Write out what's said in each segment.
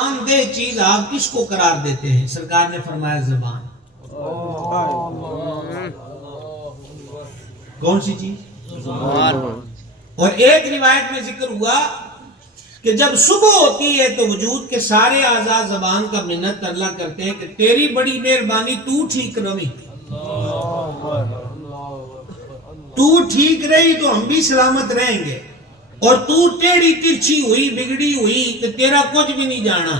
دہ چیز آپ کس کو قرار دیتے ہیں؟ سرکار نے فرمایا زبان۔ کون سی چیز؟ زبان۔ اور ایک روایت میں ذکر ہوا کہ جب صبح ہوتی ہے تو وجود کے سارے اعضاء زبان کا منت اللہ کرتے ہیں کہ تیری بڑی مہربانی، تو ٹھیک رہی، تو ٹھیک رہی تو ہم بھی سلامت رہیں گے، اور تو ٹیڑھی ترچھی ہوئی بگڑی ہوئی تو تیرا کچھ بھی نہیں جانا،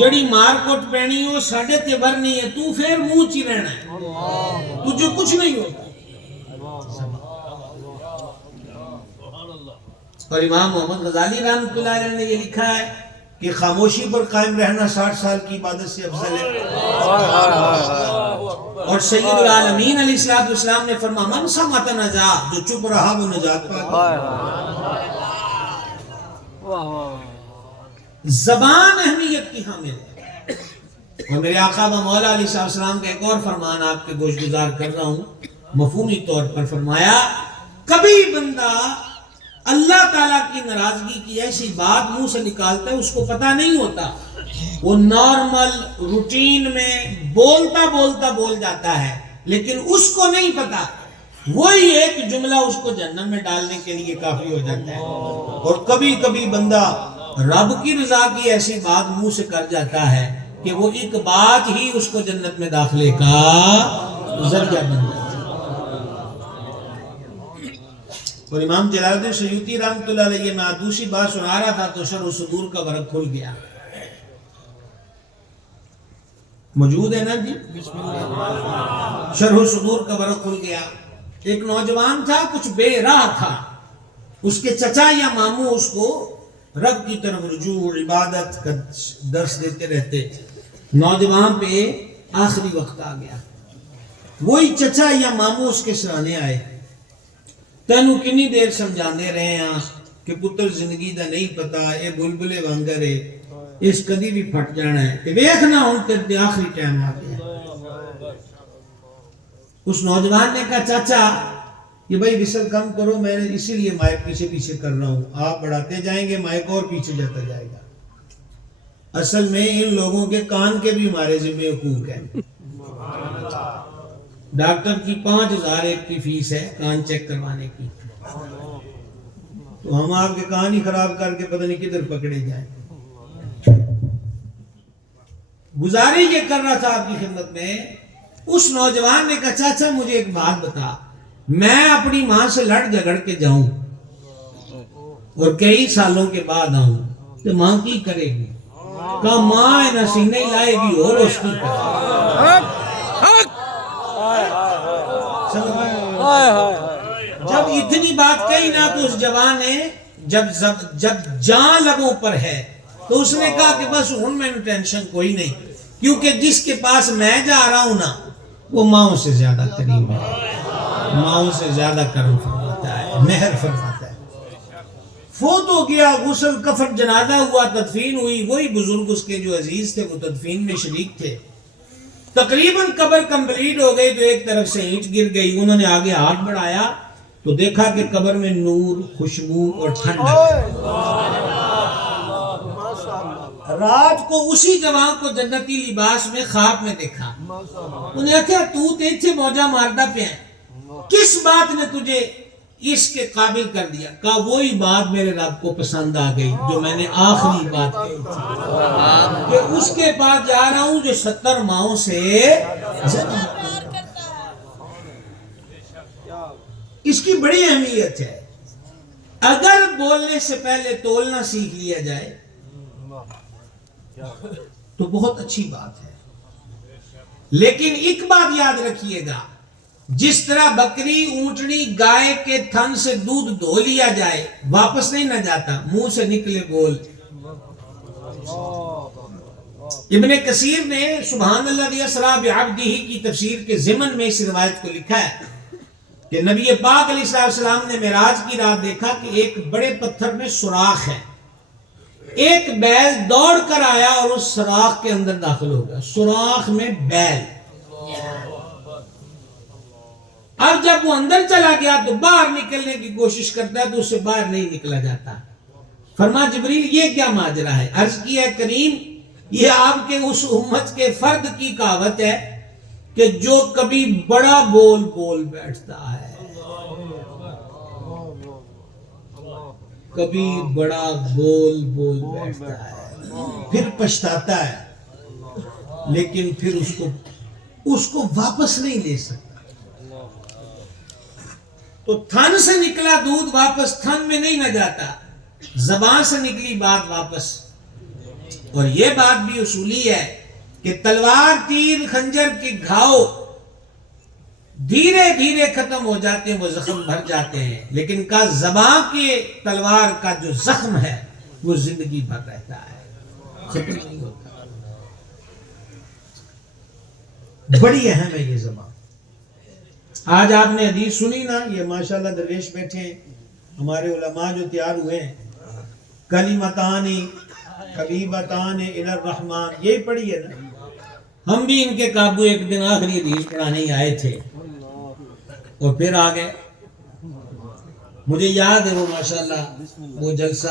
جڑی مار کوٹ پینی ہو ساڑھے تے بھر نہیں ہے، تو پھر منہ چی رہنا ہے، تجھے کچھ نہیں ہوتا۔ اور امام محمد غزالی رحمۃ اللہ علیہ نے یہ لکھا ہے کہ خاموشی پر قائم رہنا 60 سال کی عبادت سے افضل ہے۔ اور سید العالمین علیہ السلام نے فرمایا من صمت نجا، جو چپ رہا وہ نجات پایا۔ زبان اہمیت کی حامل ہے۔ اور میرے آقا و مولا علیہ السلام کا ایک اور فرمان آپ کے گوش گزار کر رہا ہوں، مفہومی طور پر فرمایا کبھی بندہ اللہ تعالیٰ کی ناراضگی کی ایسی بات منہ سے نکالتا ہے اس کو پتہ نہیں ہوتا، وہ نارمل روٹین میں بولتا بولتا بول جاتا ہے، لیکن اس کو نہیں پتا وہی ایک جملہ اس کو جہنم میں ڈالنے کے لیے کافی ہو جاتا ہے۔ اور کبھی کبھی بندہ رب کی رضا کی ایسی بات منہ سے کر جاتا ہے کہ وہ ایک بات ہی اس کو جنت میں داخلے کا ذریعہ بن جاتا ہے۔ اور امام جلال الدین سیوطی رحمۃ اللہ علیہ میں دوسری بات سنا رہا تھا تو شرح صدور کا ورق کھل گیا، موجود ہے نا جی؟ شرح صدور کا ورق کھل گیا۔ ایک نوجوان تھا، کچھ بے راہ تھا، اس کے چچا یا ماموں اس کو رب کی طرف رجوع عبادت کا درس دیتے رہتے۔ نوجوان پہ آخری وقت آ گیا، وہی چچا یا ماموں اس کے سرانے آئے، تینوں کنی دیر سمجھانے رہے ہیں کہ پتر زندگی دا نہیں پتا، اے بلبلے وانگر ہے، اس کدی بھی پھٹ جانا ہے، کہ ویکھنا ہوں تیرے آخری ٹائم آ گیا۔ اس نوجوان نے کہا چاچا یہ بھائی وصل کم کرو، میں نے اسی لیے مائک پیچھے پیچھے کر رہا ہوں، آپ بڑھاتے جائیں گے مائک اور پیچھے جاتا جائے گا۔ اصل میں ان لوگوں کے کان کے بھی ہمارے ذمہ حقوق ہیں۔ ڈاکٹر کی 5000 ایک کی فیس ہے کان چیک کروانے کی، تو ہم آپ کے کان ہی خراب کر کے پتہ نہیں کدھر پکڑے جائیں۔ گزارش یہ کر رہا تھا آپ کی خدمت میں، اس نوجوان نے کہا چاچا مجھے ایک بات بتا، میں اپنی ماں سے لڑ جھگڑ کے جاؤں اور کئی سالوں کے بعد آؤں تو ماں کی کرے گی؟ کہا ماں نہ سینے لائے گی اور اس کی کرے گی۔ جب اتنی بات کہی نا تو اس جوان نے جب جان لبوں پر ہے تو اس نے کہا کہ بس ہوں میں نے ٹینشن کوئی نہیں، کیونکہ جس کے پاس میں جا رہا ہوں نا وہ ماؤں سے زیادہ کریم ہے، ماؤں سے زیادہ کرم فرماتا ہے، مہر فرماتا ہے۔ فوت ہو گیا، غسل کفن جنازہ ہوا، تدفین ہوئی، وہی بزرگ اس کے جو عزیز تھے وہ تدفین میں شریک تھے۔ تقریباً قبر کمپلیٹ ہو گئی تو ایک طرف سے اینٹ گر گئی، انہوں نے آگے ہاتھ بڑھایا تو دیکھا کہ قبر میں نور، خوشبو اور ٹھنڈک۔ رات کو اسی جوان کو جنتی لباس میں خواب میں دیکھا، انہیں کہا تو تیچے موجہ ماردہ پہ ہیں، کس بات نے تجھے اس کے قابل کر دیا؟ کہا وہی بات میرے رب کو پسند آ گئی جو میں نے آخری بات کہی تھی کہ اس کے پاس جا رہا ہوں جو 70 ماؤں سے اس کی بڑی اہمیت ہے۔ اگر بولنے سے پہلے تولنا سیکھ لیا جائے تو بہت اچھی بات ہے، لیکن ایک بات یاد رکھیے گا، جس طرح بکری اونٹنی گائے کے تھن سے دودھ دھو لیا جائے واپس نہیں نہ جاتا، منہ سے نکلے بول۔ ابن کثیر نے سبحان اللہ اسرا بعبدہ کی تفسیر کے ضمن میں اس روایت کو لکھا ہے کہ نبی پاک علیہ السلام نے معراج کی رات دیکھا کہ ایک بڑے پتھر میں سوراخ ہے، ایک بیل دوڑ کر آیا اور اس سوراخ کے اندر داخل ہو گیا، سوراخ میں بیل۔ اب جب وہ اندر چلا گیا تو باہر نکلنے کی کوشش کرتا ہے تو اس سے باہر نہیں نکلا جاتا۔ فرما جبریل یہ کیا ماجرا ہے؟ عرض کیا کریم یہ آپ کے اس امت کے فرد کی کہاوت ہے کہ جو کبھی بڑا بول بول بیٹھتا ہے، کبھی بڑا بول بول بیٹھتا ہے، پھر پچھتاتا ہے، لیکن پھر اس کو واپس نہیں لے سکتا۔ تو تھن سے نکلا دودھ واپس تھن میں نہیں نہ جاتا، زبان سے نکلی بات واپس۔ اور یہ بات بھی اصولی ہے کہ تلوار، تیر، خنجر کے گھاؤ دھیرے دھیرے ختم ہو جاتے ہیں، وہ زخم بھر جاتے ہیں، لیکن کا زبان کے تلوار کا جو زخم ہے وہ زندگی بھر رہتا ہے، ختم نہیں ہوتا۔ بڑی اہم ہے یہ زبان۔ آج آپ نے حدیث سنی نا، یہ ماشاءاللہ درویش بیٹھے ہیں، ہمارے علماء جو تیار ہوئے ہیں، کلمتان حبیبتان الی الرحمن، یہی پڑھی ہے نا۔ ہم بھی ان کے قابو ایک دن آخری حدیث پڑھانے ہی آئے تھے اور پھر آ گئے۔ مجھے یاد ہے وہ ماشاءاللہ وہ جلسہ